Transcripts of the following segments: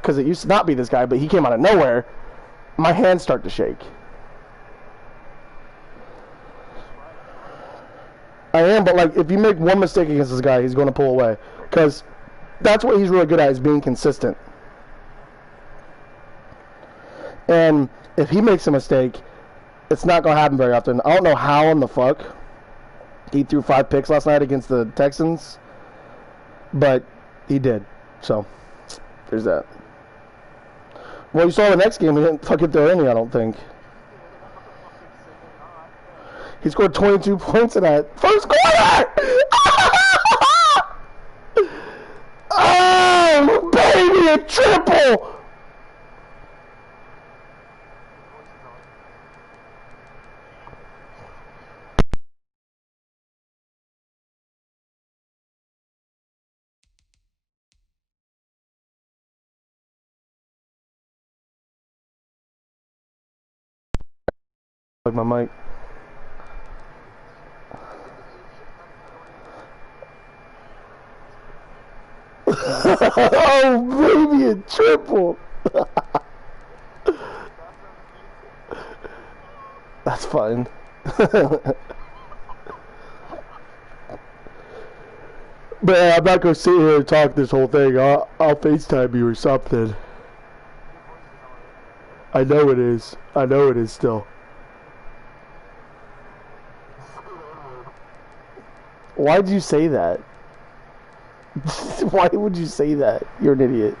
because it used to not be this guy, but he came out of nowhere. My hands start to shake. I am, but like if you make one mistake against this guy, he's going to pull away because that's what he's really good at is being consistent. And if he makes a mistake, it's not going to happen very often. I don't know how in the fuck he threw 5 picks last night against the Texans, but he did. So there's that. Well, you saw the next game. He didn't fucking throw any, I don't think. He scored 22 points in that first quarter! Oh, baby, a triple! Like my mic. Oh, baby, a triple! That's fine. But I'm not gonna sit here and talk this whole thing. I'll FaceTime you or something. I know it is. I know it is still. Why'd you say that? Why would you say that? You're an idiot.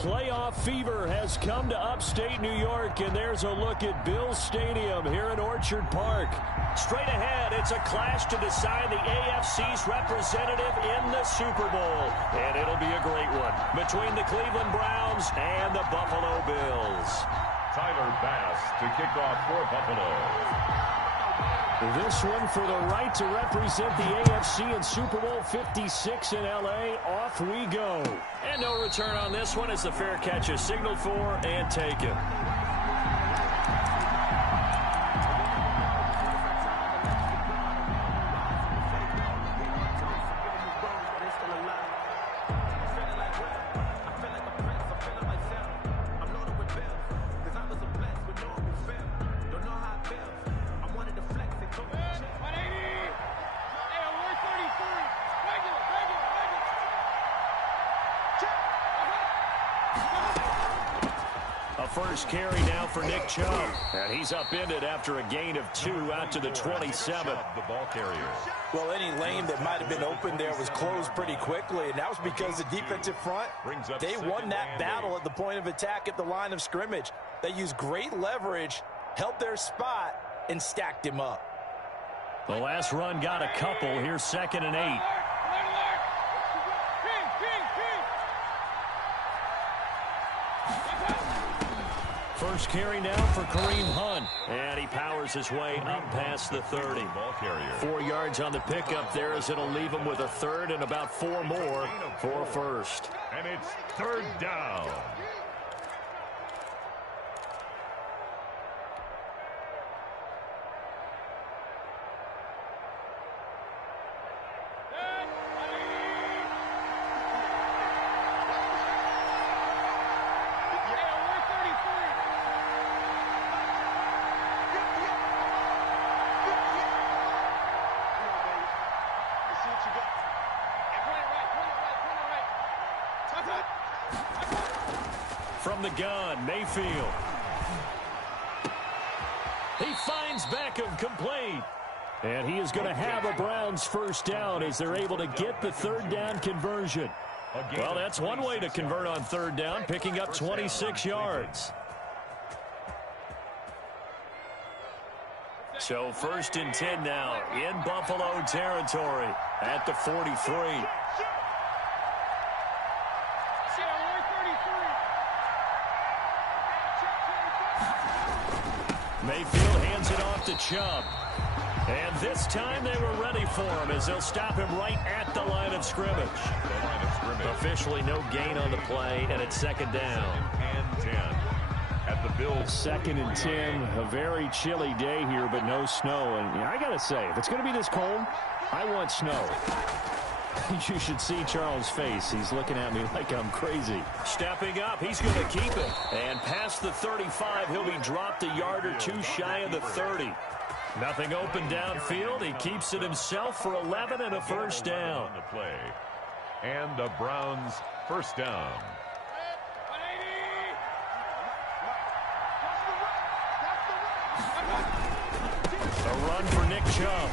playoff fever has come to upstate New York, and there's a look at Bills Stadium here in Orchard Park. Straight ahead, it's a clash to decide the AFC's representative in the Super Bowl, and it'll be a great one between the Cleveland Browns and the Buffalo Bills. Tyler Bass to kick off for Buffalo. This one for the right to represent the AFC in Super Bowl 56 in L.A. Off we go. And no return on this one as the fair catch is signaled for and taken. First carry now for Nick Chubb. And he's upended after a gain of 2 out to the 27. The ball carrier. Well, any lane that might have been open there was closed pretty quickly, and that was because the defensive front, they won that battle at the point of attack at the line of scrimmage. They used great leverage, held their spot, and stacked him up. The last run got a couple. Here's 2nd and 8. First carry now for Kareem Hunt. And he powers his way up past the 30. Ball carrier. 4 yards on the pickup there as it'll leave him with a third and about 4 more for a first. And it's 3rd down. From the gun, Mayfield. He finds Beckham complete. And he is going to have a Browns first down as they're able to get the 3rd down conversion. Well, that's one way to convert on 3rd down, picking up 26 yards. So 1st and 10 now in Buffalo territory at the 43. Mayfield hands it off to Chubb. And this time they were ready for him as they'll stop him right at the line of scrimmage. Officially no gain on the play, and it's 2nd down. And 10 at the Bills. 2nd and 10, a very chilly day here, but no snow. And I got to say, if it's going to be this cold, I want snow. You should see Charles' face. He's looking at me like I'm crazy. Stepping up, he's going to keep it. And past the 35, he'll be dropped a yard or 2 shy of the 30. Nothing open downfield. He keeps it himself for 11 and a first down. On the play. And the Browns first down. A run for Nick Chubb.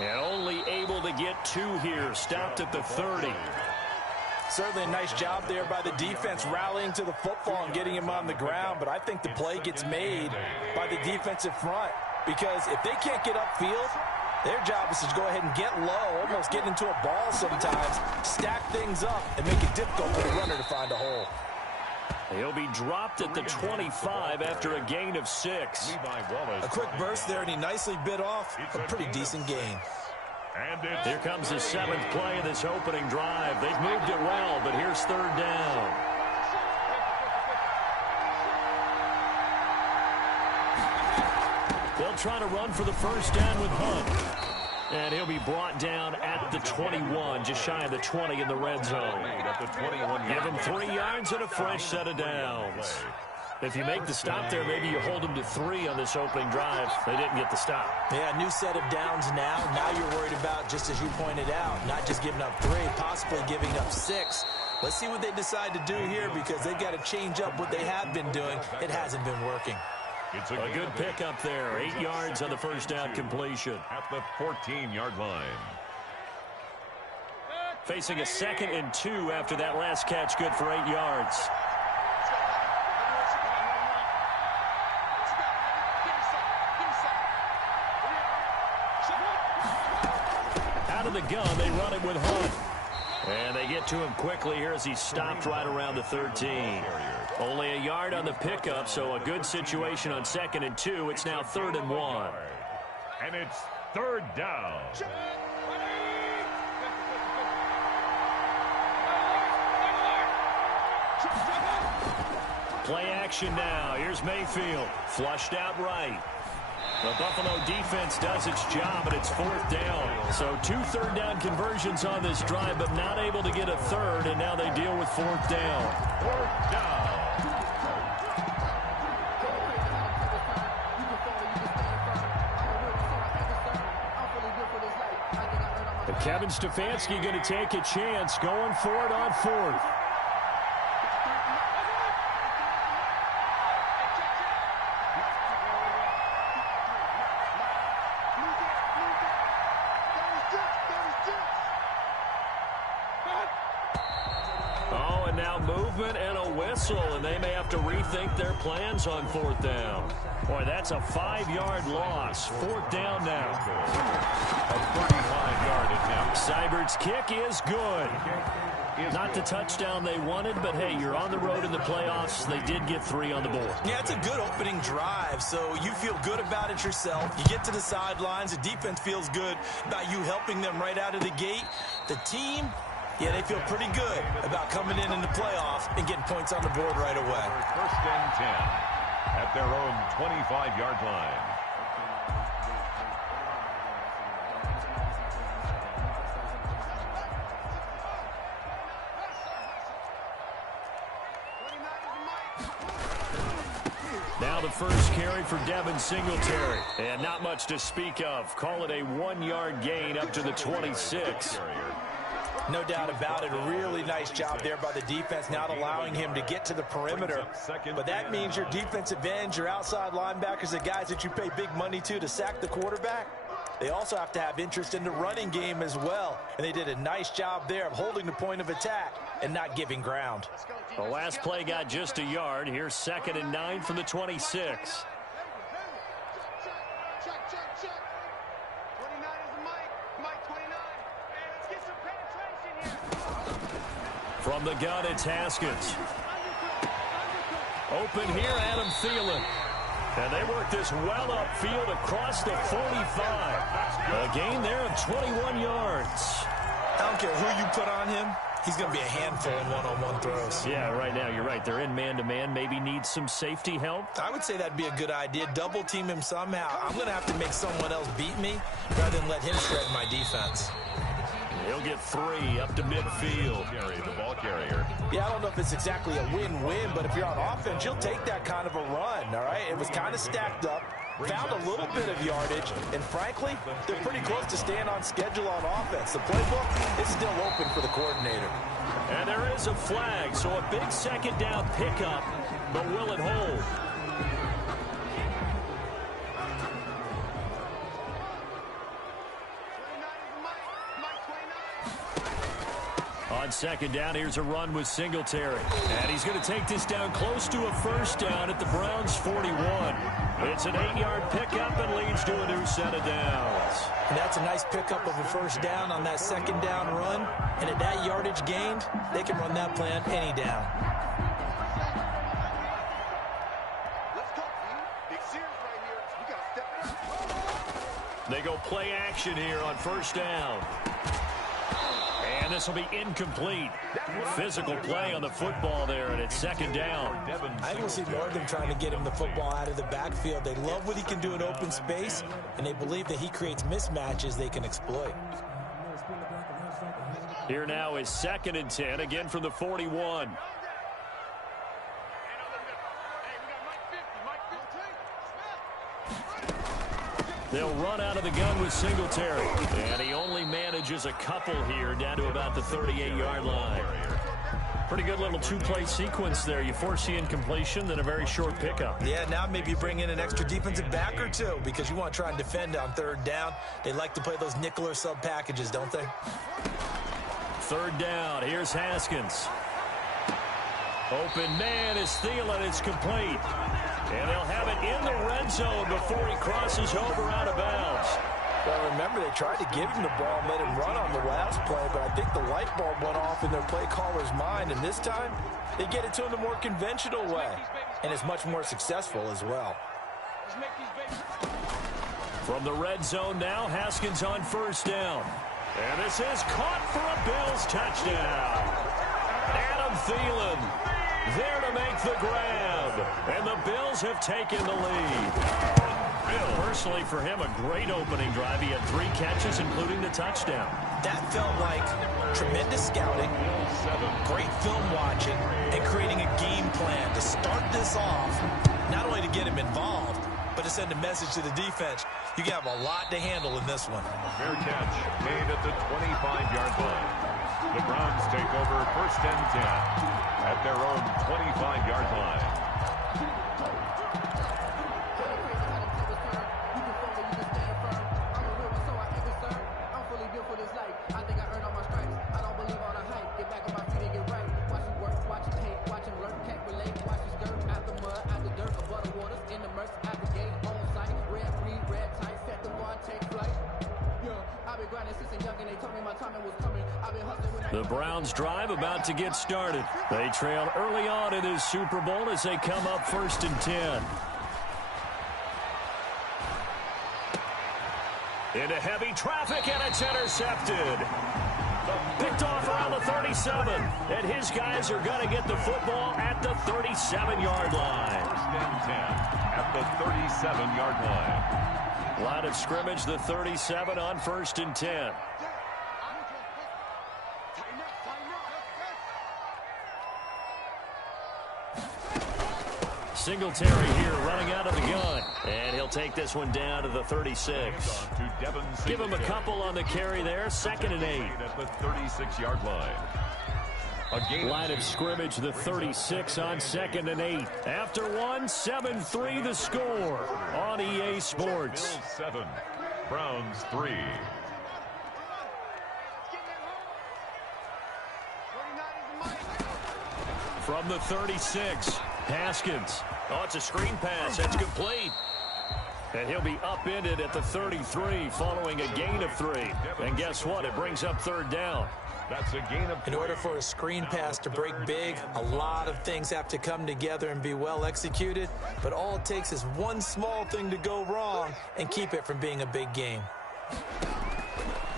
And only able to get 2 here. Stopped at the 30. Certainly a nice job there by the defense rallying to the football and getting him on the ground. But I think the play gets made by the defensive front. Because if they can't get upfield, their job is to go ahead and get low, almost get into a ball sometimes, stack things up, and make it difficult for the runner to find a hole. He'll be dropped at the 25 after a gain of 6. A quick burst there, and he nicely bit off a pretty decent gain. And here comes the 7th play of this opening drive. They've moved it well, but here's 3rd down. They'll try to run for the first down with Hunt. And he'll be brought down at the 21, just shy of the 20 in the red zone. Give him 3 yards and a fresh set of downs. If you make the stop there, maybe you hold them to 3 on this opening drive. They didn't get the stop. Yeah, new set of downs now. Now you're worried about, just as you pointed out, not just giving up 3, possibly giving up 6. Let's see what they decide to do here because they've got to change up what they have been doing. It hasn't been working. It's a good pickup there. 8 yards on the first down completion. At the 14-yard line. facing a 2nd and 2 after that last catch, good for 8 yards. Out of the gun, they run it with Hunt. And they get to him quickly here as he stopped right around the 13. Only a yard on the pickup, so a good situation on 2nd and 2. It's now 3rd and 1. And it's 3rd down. Play action now. Here's Mayfield. Flushed out right. The Buffalo defense does its job, and it's 4th down. So 2 third-down conversions on this drive, but not able to get a third, and now they deal with 4th down. 4th down. But Kevin Stefanski going to take a chance, going for it on 4th. And a whistle, and they may have to rethink their plans on 4th down. Boy, that's a 5-yard loss. 4th down now. A 35-yard attempt. Seibert's kick is good. Not the touchdown they wanted, but hey, you're on the road in the playoffs. They did get 3 on the board. Yeah, it's a good opening drive, so you feel good about it yourself. You get to the sidelines. The defense feels good about you helping them right out of the gate. The team, yeah, they feel pretty good about coming in the playoffs and getting points on the board right away. 1st and 10 at their own 25-yard line. Now the first carry for Devin Singletary. And not much to speak of. Call it a 1-yard gain up to the 26. No doubt about it. A really nice job there by the defense, not allowing him to get to the perimeter. But that means your defensive ends, your outside linebackers, the guys that you pay big money to sack the quarterback, they also have to have interest in the running game as well. And they did a nice job there of holding the point of attack and not giving ground. The last play got just a yard. Here's 2nd and 9 from the 26. From the gun, it's Haskins. Open here, Adam Thielen. And they work this well upfield across the 45. A gain there of 21 yards. I don't care who you put on him. He's going to be a handful in one-on-one throws. Yeah, right now, you're right. They're in man-to-man. Maybe need some safety help. I would say that'd be a good idea. Double team him somehow. I'm going to have to make someone else beat me rather than let him shred my defense. He'll get 3 up to midfield. The ball carrier. Yeah, I don't know if it's exactly a win-win, but if you're on offense, you'll take that kind of a run, all right? It was kind of stacked up, found a little bit of yardage, and frankly, they're pretty close to staying on schedule on offense. The playbook is still open for the coordinator. And there is a flag, so a big 2nd down pickup, but will it hold? On 2nd down, here's a run with Singletary. And he's going to take this down close to a 1st down at the Browns' 41. It's an 8-yard pickup and leads to a new set of downs. And that's a nice pickup of a 1st down on that 2nd down run. And at that yardage gained, they can run that plan any down. They go play action here on 1st down. And this will be incomplete. Physical play on the football there, and it's 2nd down. I will see more of them trying to get him the football out of the backfield. They love what he can do in open space, and they believe that he creates mismatches they can exploit. Here now is 2nd and 10, again from the 41. They'll run out of the gun with Singletary. And he only manages a couple here down to about the 38-yard line. Pretty good little 2-play sequence there. You force the incompletion, then a very short pickup. Yeah, now maybe bring in an extra defensive back or two because you want to try and defend on 3rd down. They like to play those nickel or sub packages, don't they? third down. Here's Haskins. Open man is Thielen. It's complete. And they'll have it in the red zone before he crosses over out of bounds. Well, remember, they tried to give him the ball and let him run on the last play, but I think the light bulb went off in their play caller's mind, and this time they get it to him the more conventional way, and it's much more successful as well. From the red zone now, Haskins on first down. And this is caught for a Bills touchdown. Adam Thielen there to make the grab. And the Bills have taken the lead. Personally, for him, a great opening drive. He had 3 catches, including the touchdown. That felt like tremendous scouting, great film watching, and creating a game plan to start this off, not only to get him involved, but to send a message to the defense. You have a lot to handle in this one. Fair catch made at the 25-yard line. The Browns take over 1st and 10 at their own 25-yard line. The Browns drive about to get started. They trail early on in this Super Bowl as they come up 1st and 10. Into heavy traffic, and it's intercepted. Picked off around the 37, and his guys are going to get the football at the 37-yard line. 1st and 10 at the 37-yard line. Line of scrimmage, the 37 on 1st and 10. Singletary here running out of the gun. And he'll take this one down to the 36. Give him a couple on the carry there. 2nd and 8. At the 36-yard line. Line of scrimmage, the 36 on 2nd and 8. After 1, 7-3 the score on EA Sports. Bills 7, Browns 3. From the 36, Haskins. Oh, it's a screen pass. That's complete. And he'll be upended at the 33 following a gain of 3. And guess what? It brings up 3rd down. That's a gain of 3. In order for a screen pass to break big, a lot of things have to come together and be well executed. But all it takes is one small thing to go wrong and keep it from being a big game.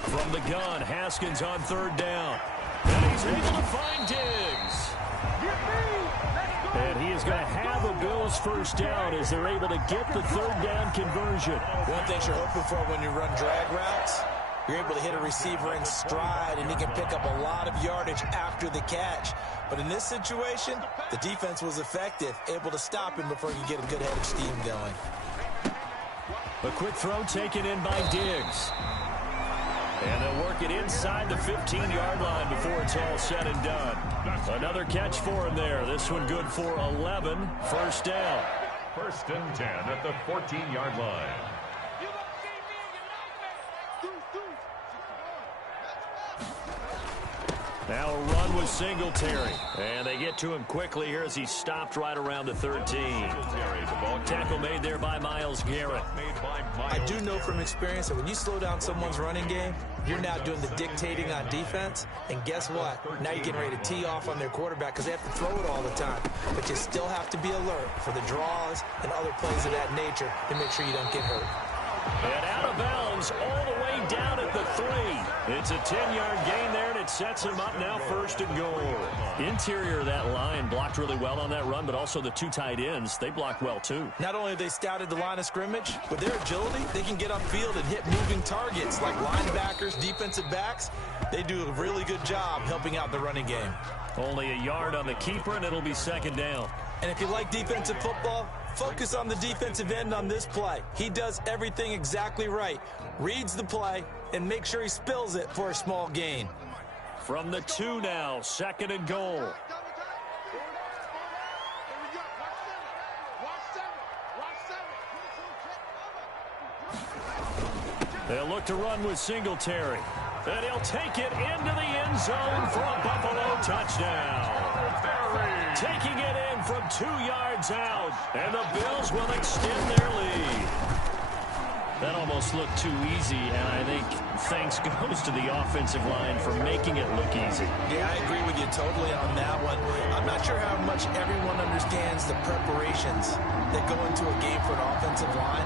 From the gun, Haskins on 3rd down. And he's able to find Diggs. And he is going to have a Bills 1st down as they're able to get the 3rd down conversion. One thing you're hoping for when you run drag routes, you're able to hit a receiver in stride, and he can pick up a lot of yardage after the catch. But in this situation, the defense was effective, able to stop him before he could get a good head of steam going. A quick throw taken in by Diggs. And they'll work it inside the 15-yard line before it's all said and done. Another catch for him there. This one good for 11. 1st down. 1st and 10 at the 14-yard line. Now a run with Singletary. And they get to him quickly here as he stopped right around the 13. Tackle made there by Myles Garrett. I do know from experience that when you slow down someone's running game, you're now doing the dictating on defense. And guess what? Now you're getting ready to tee off on their quarterback because they have to throw it all the time. But you still have to be alert for the draws and other plays of that nature to make sure you don't get hurt. And out of bounds all the way down at the 3. It's a 10-yard gain there, and it sets him up now 1st and goal. Interior of that line blocked really well on that run, but also the 2 tight ends, they blocked well too. Not only have they scouted the line of scrimmage, with their agility, they can get upfield and hit moving targets like linebackers, defensive backs. They do a really good job helping out the running game. Only a yard on the keeper, and it'll be 2nd down. And if you like defensive football, focus on the defensive end on this play. He does everything exactly right. Reads the play and make sure he spills it for a small gain. From the 2 now, 2nd and goal. They'll look to run with Singletary. And he'll take it into the end zone for a Buffalo touchdown. Taking it in from 2 yards out. And the Bills will extend their lead. That almost looked too easy, and I think thanks goes to the offensive line for making it look easy. Yeah, I agree with you totally on that one. I'm not sure how much everyone understands the preparations that go into a game for an offensive line,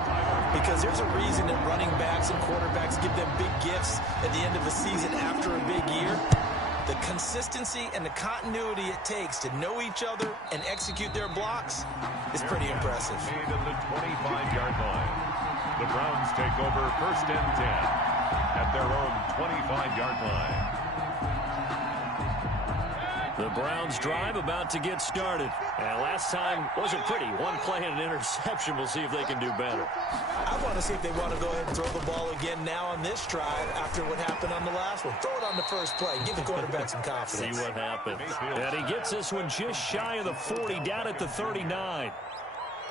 because there's a reason that running backs and quarterbacks give them big gifts at the end of a season after a big year. The consistency and the continuity it takes to know each other and execute their blocks is pretty impressive. Made at the 25-yard line. The Browns take over 1st and 10 at their own 25-yard line. The Browns drive about to get started. And last time wasn't pretty. One play and an interception. We'll see if they can do better. I want to see if they want to go ahead and throw the ball again now on this drive after what happened on the last one. Throw it on the first play. Give the quarterback some confidence. See what happens. And he gets this one just shy of the 40, down at the 39.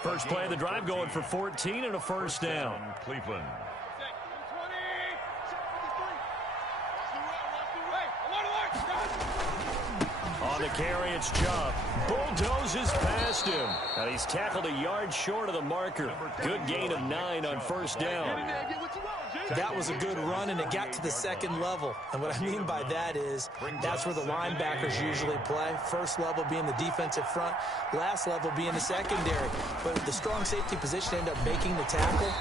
First play of the drive going for 14 and a first down. Cleveland. On the carry, it's Chubb. Bulldozes past him. And he's tackled a yard short of the marker. Good gain of 9 on first down. That was a good run, and it got to the second level. And what I mean by that is that's where the linebackers usually play. First level being the defensive front, last level being the secondary. But the strong safety position ended up making the tackle.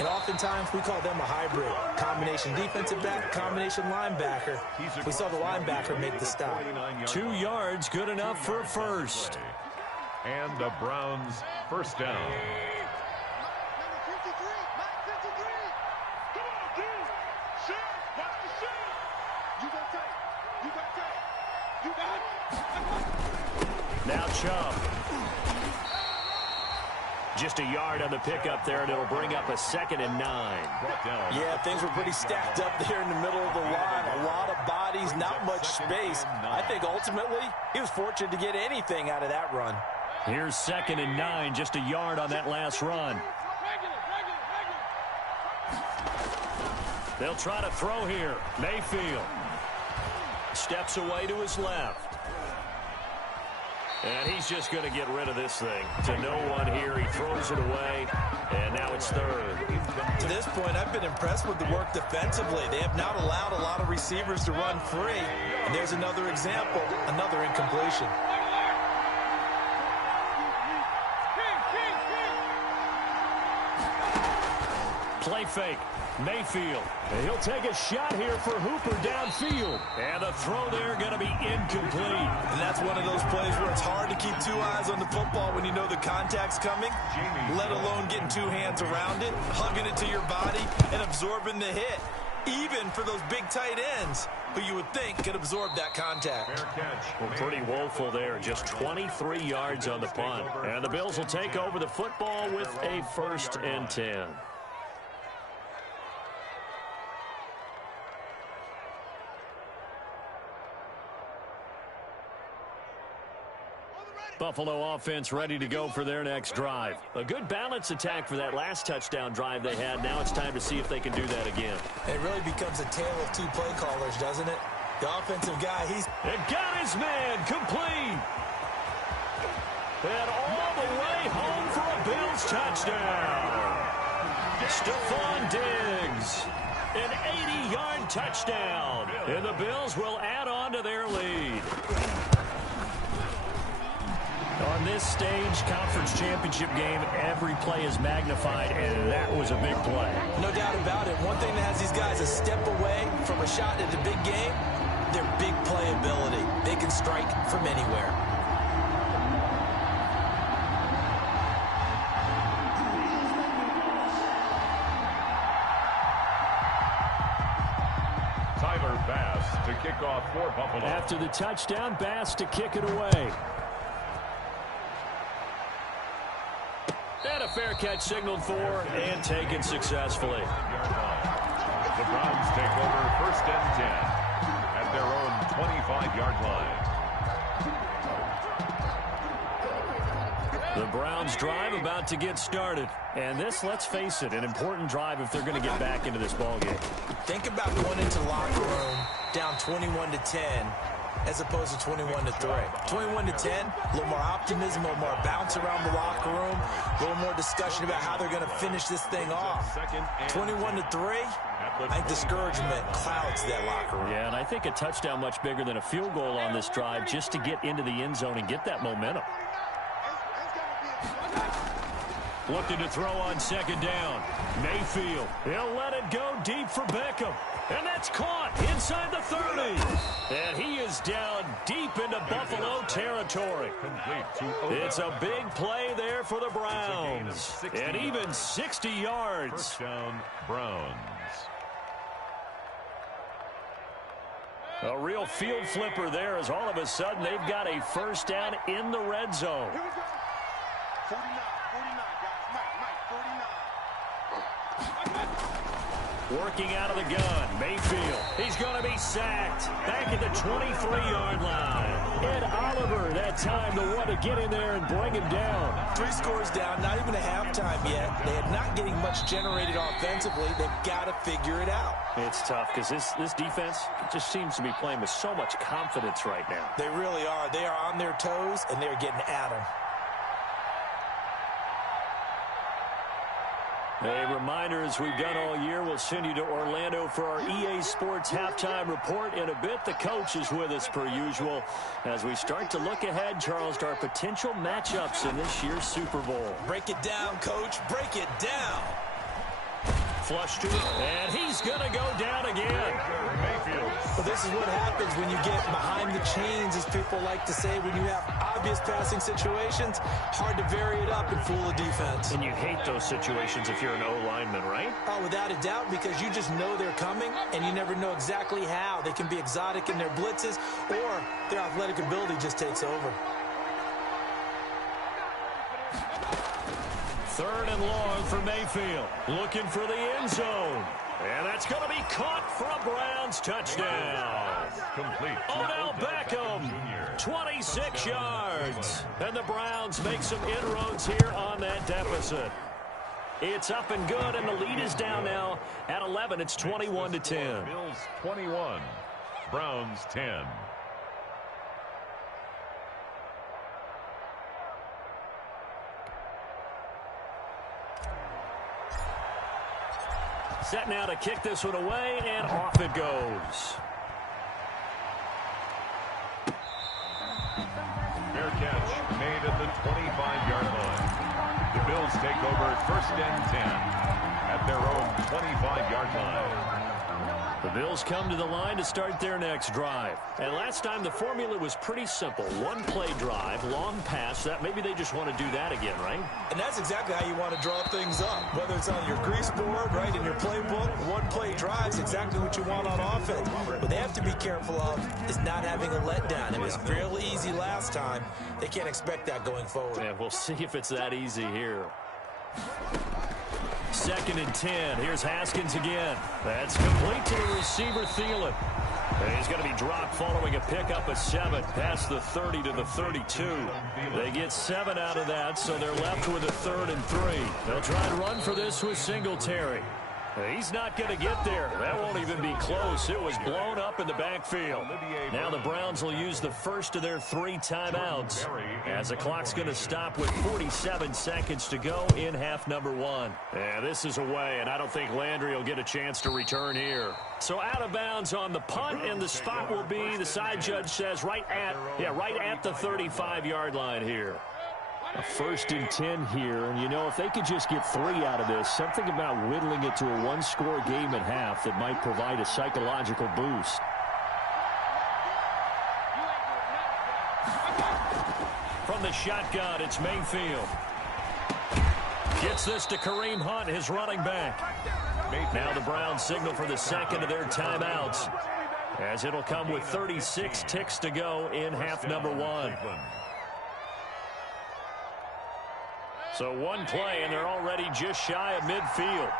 And oftentimes we call them a hybrid. Combination defensive back, combination linebacker. We saw the linebacker make the stop. 2 yards, good enough for a first. And the Browns first down. Now Chubb. Just a yard on the pickup there, and it'll bring up a 2nd and 9. Yeah, things were pretty stacked up there in the middle of the line. A lot of bodies, not much space. I think ultimately he was fortunate to get anything out of that run. Here's 2nd and 9, just a yard on that last run. They'll try to throw here. Mayfield steps away to his left. And he's just going to get rid of this thing. To no one here, he throws it away, and now it's 3rd. To this point, I've been impressed with the work defensively. They have not allowed a lot of receivers to run free. And there's another example, another incompletion. Play fake. Mayfield. And he'll take a shot here for Hooper downfield. And the throw there going to be incomplete. And that's one of those plays where it's hard to keep 2 eyes on the football when you know the contact's coming, let alone getting 2 hands around it, hugging it to your body, and absorbing the hit. Even for those big tight ends who you would think could absorb that contact. Well, pretty woeful there. Just 23 yards on the punt. And the Bills will take over the football with a 1st and 10. Buffalo offense ready to go for their next drive. A good balance attack for that last touchdown drive they had. Now it's time to see if they can do that again. It really becomes a tale of 2 play callers, doesn't it? The offensive guy, he's... And got his man complete. And all the way home for a Bills touchdown. Stephon Diggs. An 80-yard touchdown. And the Bills will add on to their lead. On this stage, conference championship game, every play is magnified, and that was a big play. No doubt about it. One thing that has these guys a step away from a shot at the big game, their big playability. They can strike from anywhere. Tyler Bass to kick off for Buffalo. After the touchdown, Bass to kick it away. And a fair catch signaled for and taken successfully. The Browns take over 1st and 10 at their own 25-yard line. The Browns drive about to get started. And this, let's face it, an important drive if they're going to get back into this ballgame. Think about going into the locker room down 21-10 as opposed to 21-3. 21-10, a little more optimism, a little more bounce around the locker room, a little more discussion about how they're going to finish this thing off. 21-3, I think discouragement clouds that locker room. Yeah, and I think a touchdown much bigger than a field goal on this drive just to get into the end zone and get that momentum. Looking to throw on second down. Mayfield. He'll let it go deep for Beckham. And that's caught inside the 30. And he is down deep into Buffalo territory. It's a big play there for the Browns. And even 60 yards. First down, Browns. A real field flipper there as all of a sudden they've got a first down in the red zone. 49, guys. Mike, 49. Working out of the gun, Mayfield. He's going to be sacked. Back at the 23-yard line. Ed Oliver, that time, the one to get in there and bring him down. 3 scores down, not even a halftime yet. They are not getting much generated offensively. They've got to figure it out. It's tough because this defense just seems to be playing with so much confidence right now. They really are. They are on their toes, and they're getting at them. A reminder, as we've done all year, we'll send you to Orlando for our EA Sports halftime report in a bit. The coach is with us per usual as we start to look ahead, Charles, to our potential matchups in this year's Super Bowl. Break it down, Coach. Break it down. Flush to it, and he's going to go down again. Well, this is what happens when you get behind the chains, as people like to say, when you have obvious passing situations. Hard to vary it up and fool the defense. And you hate those situations if you're an O-lineman, right? Oh, without a doubt, because you just know they're coming, and you never know exactly how. They can be exotic in their blitzes, or their athletic ability just takes over. 3rd and long for Mayfield. Looking for the end zone. And that's going to be caught for a Browns touchdown. Complete. Odell Beckham, 26 yards. And the Browns make some inroads here on that deficit. It's up and good, and the lead is down now at 11. It's 21-10. Bills 21, Browns 10. Set now to kick this one away, and off it goes. Fair catch made at the 25-yard line. The Bills take over 1st and 10 at their own 25-yard line. The Bills come to the line to start their next drive. And last time the formula was pretty simple. 1-play drive, long pass. That maybe they just want to do that again, right? And that's exactly how you want to draw things up. Whether it's on your grease board, right, in your playbook, 1-play drives exactly what you want on offense. What they have to be careful of is not having a letdown. It was real easy last time. They can't expect that going forward. Yeah, we'll see if it's that easy here. 2nd and 10. Here's Haskins again. That's complete to the receiver, Thielen. And he's going to be dropped following a pickup of 7 past the 30 to the 32. They get 7 out of that, so they're left with a 3rd and 3. They'll try to run for this with Singletary. He's not going to get there. That won't even be close. It was blown up in the backfield. Now the Browns will use the first of their 3 timeouts as the clock's going to stop with 47 seconds to go in half number 1. Yeah, this is away, and I don't think Landry will get a chance to return here. So out of bounds on the punt, and the spot will be, the side judge says, right at the 35-yard line here. A 1st and 10 here, and you know, if they could just get 3 out of this, something about whittling it to a 1-score game at half that might provide a psychological boost. From the shotgun, it's Mayfield. Gets this to Kareem Hunt, his running back. Now the Browns signal for the 2nd of their timeouts, as it'll come with 36 ticks to go in half number 1. So 1 play, and they're already just shy of midfield.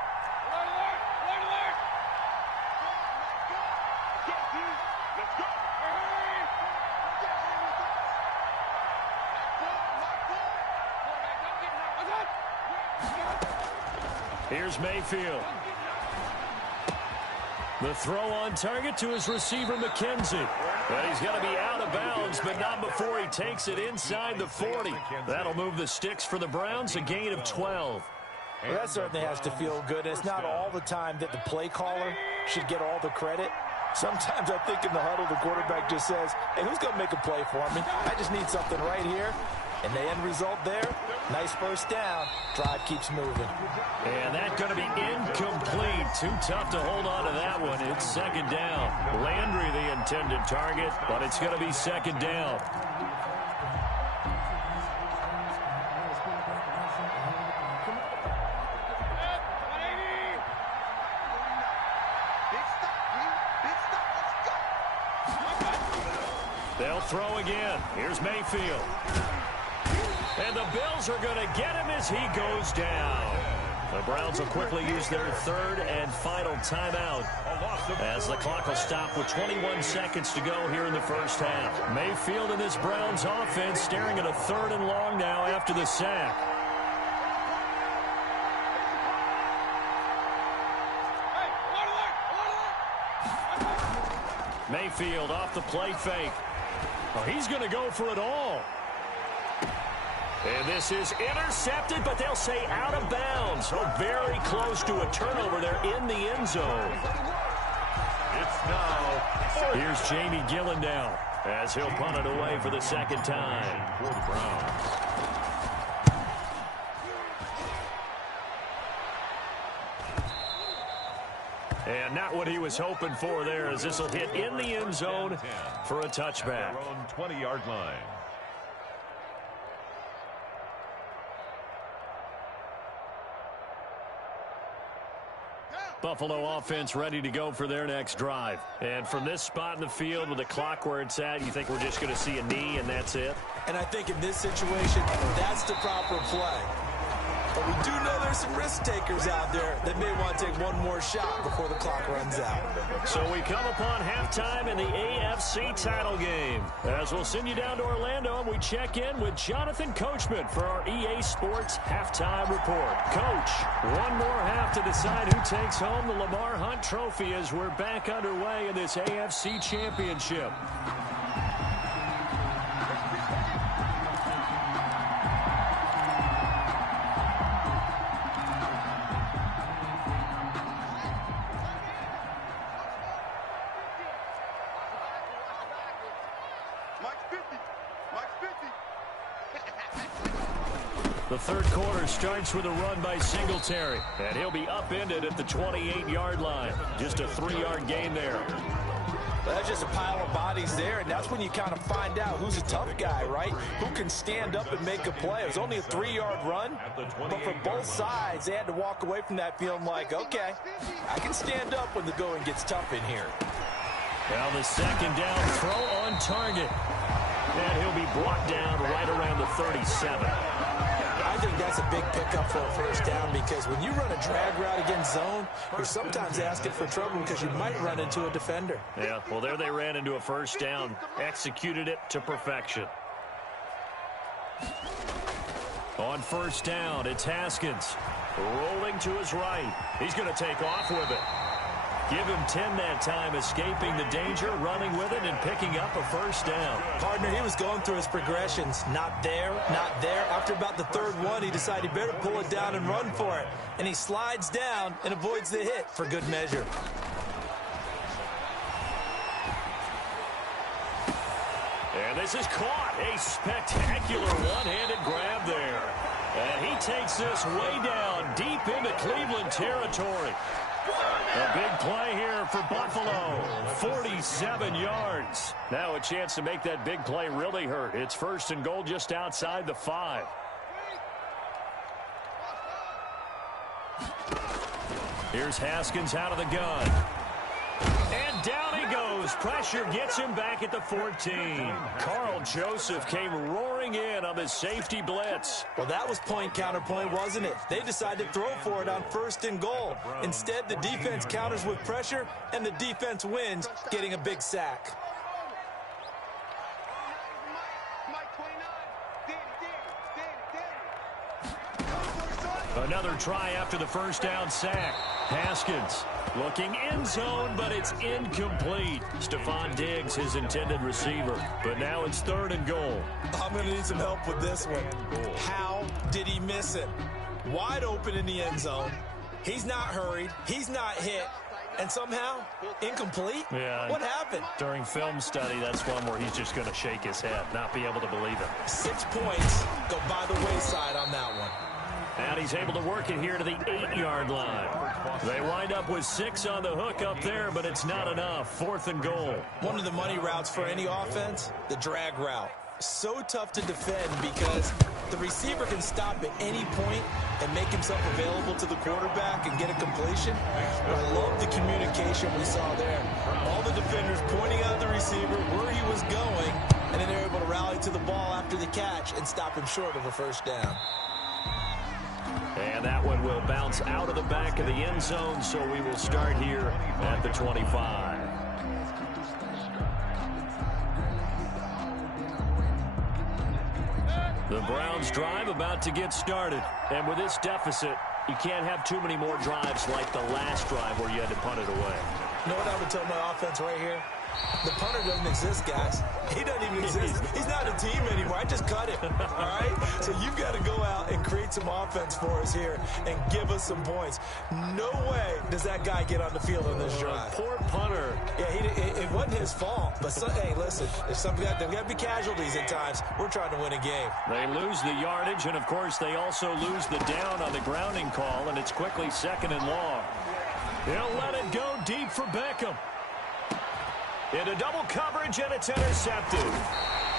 Here's Mayfield. The throw on target to his receiver, McKenzie. But he's going to be out of bounds, but not before he takes it inside the 40. That'll move the sticks for the Browns, a gain of 12. Well, that certainly has to feel good. It's not all the time that the play caller should get all the credit. Sometimes I think in the huddle, the quarterback just says, hey, who's going to make a play for me? I just need something right here. And the end result there, nice first down. Drive keeps moving. And that's going to be incomplete. Too tough to hold on to that one. It's second down. Landry the intended target, but it's going to be second down. They'll throw again. Here's Mayfield. And the Bills are going to get him as he goes down. The Browns will quickly use their third and final timeout as the clock will stop with 21 seconds to go here in the first half. Mayfield and this Browns offense staring at a third and long now after the sack. Mayfield off the play fake. Oh, he's going to go for it all. And this is intercepted, but they'll say out of bounds. So very close to a turnover there in the end zone. It's now. Here's Jamie Gillen now as he'll punt it away for the second time. For the Browns. And not what he was hoping for there, as this will hit in the end zone for a touchback. Their own 20-yard line. Buffalo offense ready to go for their next drive. And from this spot in the field with the clock where it's at, you think we're just going to see a knee and that's it? And I think in this situation, that's the proper play. But we do know there's some risk takers out there that may want to take one more shot before the clock runs out. So we come upon halftime in the AFC title game. As we'll send you down to Orlando and we check in with Jonathan Coachman for our EA Sports halftime report. Coach, one more half to decide who takes home the Lamar Hunt Trophy as we're back underway in this AFC Championship. The third quarter starts with a run by Singletary, and he'll be upended at the 28-yard line. Just a 3-yard gain there. Well, that's just a pile of bodies there, and that's when you kind of find out who's a tough guy, right? Who can stand up and make a play. It was only a 3-yard run, but for both sides, they had to walk away from that feeling like, okay, I can stand up when the going gets tough in here. Now the second down throw on target, and he'll be brought down right around the 37. I think that's a big pickup for a first down because when you run a drag route against zone, you're sometimes asking for trouble because you might run into a defender. Yeah, well, there they ran into a first down, executed it to perfection. On first down, it's Haskins. Rolling to his right. He's going to take off with it. Give him 10 that time, escaping the danger, running with it, and picking up a first down. Partner, he was going through his progressions. Not there, not there. After about the third one, he decided he better pull it down and run for it. And he slides down and avoids the hit for good measure. And this is caught. A spectacular one-handed grab there. And he takes this way down, deep into Cleveland territory. A big play here for Buffalo. 47 yards. Now a chance to make that big play really hurt. It's first and goal just outside the 5. Here's Haskins out of the gun. And down he goes. Pressure gets him back at the 14. Carl Joseph came roaring in on the safety blitz. Well, that was point counterpoint, wasn't it? They decided to throw for it on first and goal. Instead, the defense counters with pressure, and the defense wins, getting a big sack. Another try after the first down sack. Haskins looking end zone, but it's incomplete. Stephon Diggs, his intended receiver. But now it's 3rd and goal. I'm going to need some help with this one. How did he miss it? Wide open in the end zone. He's not hurried. He's not hit. And somehow, incomplete? Yeah. What happened? During film study, that's one where he's just going to shake his head, not be able to believe it. 6 points go by the wayside on that one. And he's able to work it here to the 8-yard line. They wind up with 6 on the hook up there, but it's not enough. 4th and goal. One of the money routes for any offense, the drag route. So tough to defend because the receiver can stop at any point and make himself available to the quarterback and get a completion. But I love the communication we saw there. All the defenders pointing out the receiver where he was going, and then they're able to rally to the ball after the catch and stop him short of a first down. And that one will bounce out of the back of the end zone, so we will start here at the 25. The Browns drive about to get started. And with this deficit, you can't have too many more drives like the last drive where you had to punt it away. You know what I would tell my offense right here? The punter doesn't exist, guys. He doesn't even exist. He's not a team anymore. I just cut him, all right? So you've got to go out and create some offense for us here and give us some points. No way does that guy get on the field in this drive. Poor punter. Yeah, it wasn't his fault. But, hey, listen, there's got to be casualties at times. We're trying to win a game. They lose the yardage, and, of course, they also lose the down on the grounding call, and it's quickly 2nd and long. He'll let it go deep for Beckham. Into double coverage, and it's intercepted.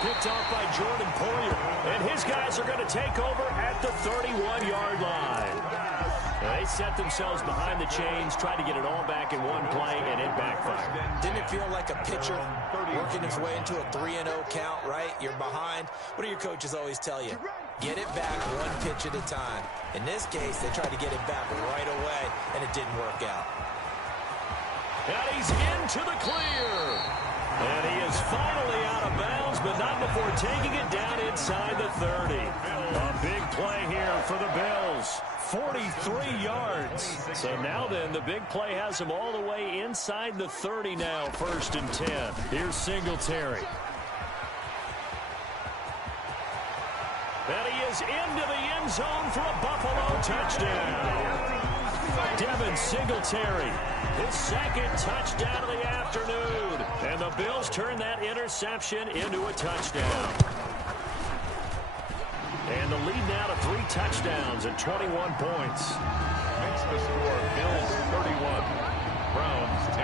Picked off by Jordan Poyer. And his guys are going to take over at the 31-yard line. They set themselves behind the chains, tried to get it all back in one play, and it backfired. Didn't it feel like a pitcher working his way into a 3-0 count, right? You're behind. What do your coaches always tell you? Get it back one pitch at a time. In this case, they tried to get it back right away, and it didn't work out. And he's into the clear. And he is finally out of bounds, but not before taking it down inside the 30. A big play here for the Bills. 43 yards. So now then, the big play has him all the way inside the 30 now, 1st and 10. Here's Singletary. And he is into the end zone for a Buffalo touchdown. Devin Singletary, his 2nd touchdown of the afternoon. And the Bills turn that interception into a touchdown. And the lead now to 3 touchdowns at 21 points. Makes the score Bills 31, Browns 10.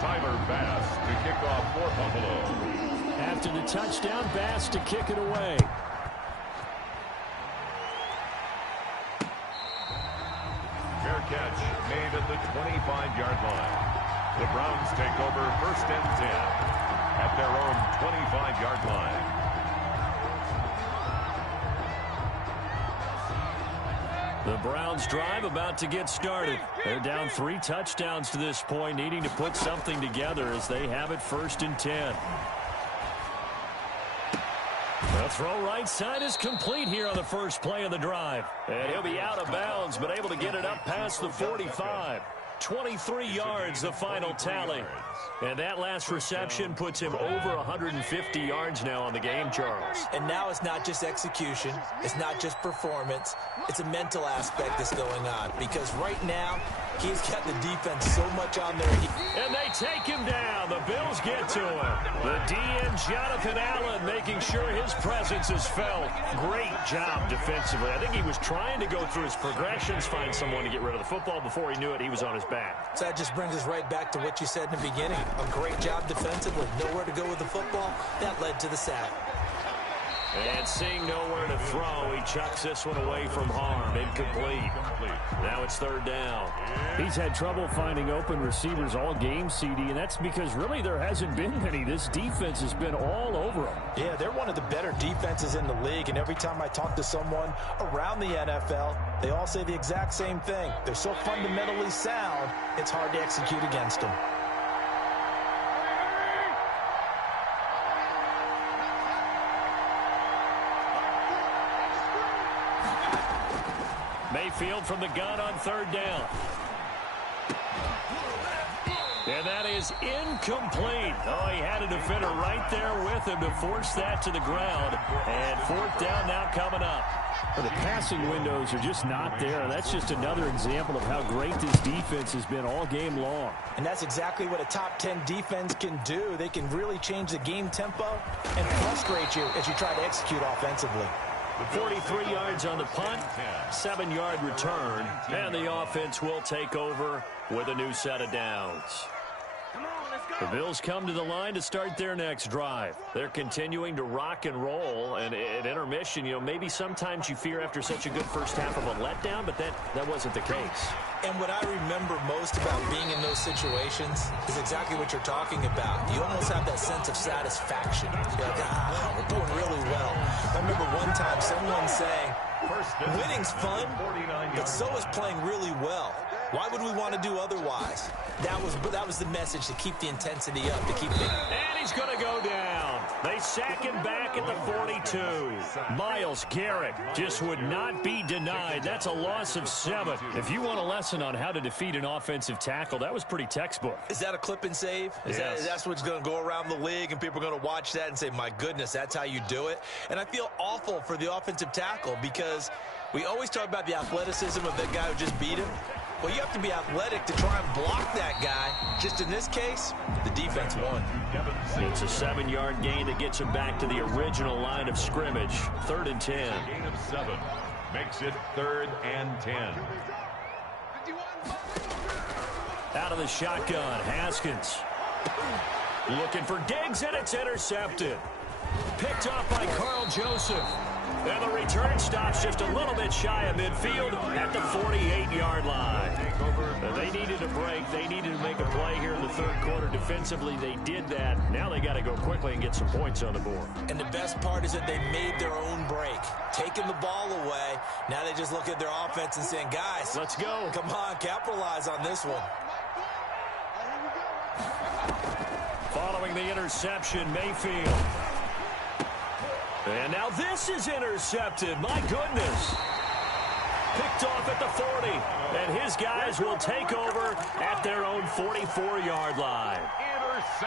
Tyler Bass to kick off for Buffalo. After the touchdown, Bass to kick it away. Fair catch made at the 25-yard line. The Browns take over 1st and 10 at their own 25-yard line. The Browns drive about to get started. They're down 3 touchdowns to this point, needing to put something together as they have it 1st and 10. The throw right side is complete here on the first play of the drive. And he'll be out of bounds, but able to get it up past the 45. 23 yards, the final tally. And that last reception puts him over 150 yards now on the game, Charles. And now it's not just execution. It's not just performance. It's a mental aspect that's going on. Because right now, he's got the defense so much on their heels. And they take him down. The Bills get to him. The DN, Jonathan Allen, making sure his presence is felt. Great job defensively. I think he was trying to go through his progressions, find someone to get rid of the football. Before he knew it, he was on his back. So that just brings us right back to what you said in the beginning. A great job defensively. Nowhere to go with the football. That led to the sack. And seeing nowhere to throw, he chucks this one away from harm. Incomplete. Now it's 3rd down. He's had trouble finding open receivers all game, CD, and that's because really there hasn't been many. This defense has been all over him. Yeah, they're one of the better defenses in the league, and every time I talk to someone around the NFL, they all say the exact same thing. They're so fundamentally sound, it's hard to execute against them. Mayfield from the gun on third down. And that is incomplete. Oh, he had a defender right there with him to force that to the ground. And fourth down now coming up. Well, the passing windows are just not there. That's just another example of how great this defense has been all game long. And that's exactly what a top 10 defense can do. They can really change the game tempo and frustrate you as you try to execute offensively. 43 yards on the punt, 7-yard return, and the offense will take over with a new set of downs. The Bills come to the line to start their next drive. They're continuing to rock and roll, and at intermission, you know, maybe sometimes you fear after such a good first half of a letdown, but that wasn't the case. And what I remember most about being in those situations is exactly what you're talking about. You almost have that sense of satisfaction. You're like, we're doing really well. I remember one time someone saying, winning's fun, but so is playing really well. Why would we want to do otherwise? That was the message, to keep the intensity up, to keep the... And he's going to go down. They sack him back at the 42. Myles Garrett just would not be denied. That's a loss of 7. If you want a lesson on how to defeat an offensive tackle, that was pretty textbook. Is that a clip and save? Yes. That's what's going to go around the league, and people are going to watch that and say, my goodness, that's how you do it? And I feel awful for the offensive tackle, because we always talk about the athleticism of that guy who just beat him. Well, you have to be athletic to try and block that guy. Just in this case, the defense won. It's a 7-yard gain that gets him back to the original line of scrimmage. 3rd and 10. Gain of 7 makes it 3rd and 10. Out of the shotgun, Haskins. Looking for Diggs, and it's intercepted. Picked off by Carl Joseph. And the return stops just a little bit shy of midfield at the 48-yard line. They needed a break. They needed to make a play here in the third quarter. Defensively, they did that. Now they got to go quickly and get some points on the board. And the best part is that they made their own break. Taking the ball away. Now they just look at their offense and saying, guys, let's go. Come on, capitalize on this one. Following the interception, Mayfield. And now this is intercepted. My goodness. Picked off at the 40. And his guys will take over at their own 44-yard line.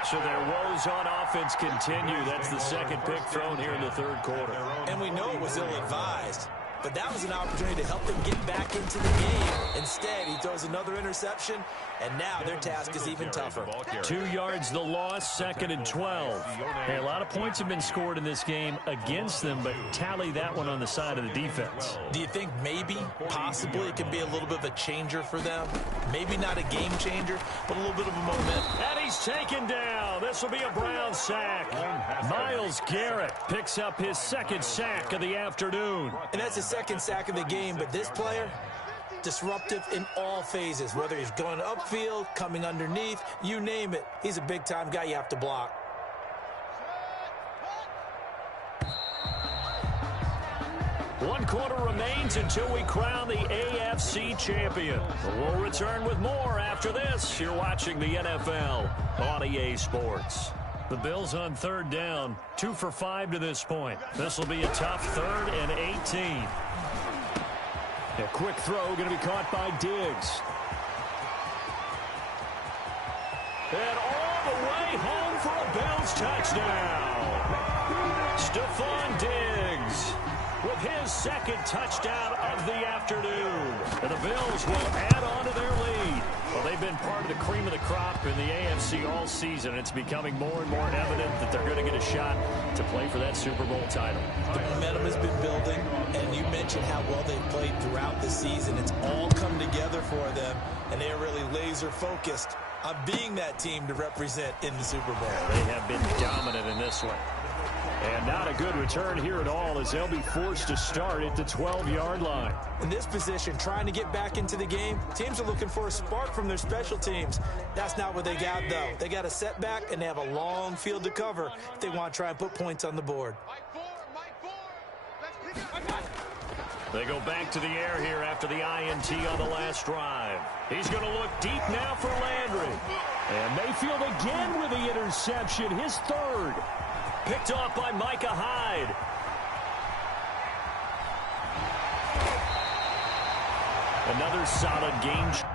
So their woes on offense continue. That's the second pick thrown here in the third quarter. And we know it was ill-advised. But that was an opportunity to help them get back into the game. Instead, he throws another interception, and now their task is even tougher. 2 yards the loss, 2nd and 12. Hey, a lot of points have been scored in this game against them, but tally that one on the side of the defense. Do you think maybe, possibly, it can be a little bit of a changer for them? Maybe not a game changer, but a little bit of a moment. And he's taken down. This will be a Brown sack. Myles Garrett picks up his 2nd sack of the afternoon. And that's his 2nd sack of the game, but this player, disruptive in all phases, whether he's going upfield, coming underneath, you name it. He's a big-time guy you have to block. One quarter remains until we crown the AFC champion. We'll return with more after this. You're watching the NFL on EA Sports. The Bills on 3rd down, 2 for 5 to this point. This will be a tough 3rd and 18. A quick throw going to be caught by Diggs. And all the way home for a Bills touchdown. Stephon Diggs with his 2nd touchdown of the afternoon. And the Bills will add on to their lead. Well, they've been part of the cream of the crop in the AFC all season. It's becoming more and more evident that they're going to get a shot to play for that Super Bowl title. The momentum has been building, and you mentioned how well they've played throughout the season. It's all come together for them, and they are really laser-focused on being that team to represent in the Super Bowl. They have been dominant in this one. And not a good return here at all, as they'll be forced to start at the 12-yard line. In this position, trying to get back into the game, teams are looking for a spark from their special teams. That's not what they got, though. They got a setback, and they have a long field to cover if they want to try and put points on the board. They go back to the air here after the INT on the last drive. He's going to look deep now for Landry. And Mayfield again with the interception, his 3rd. Picked off by Micah Hyde. Another solid game.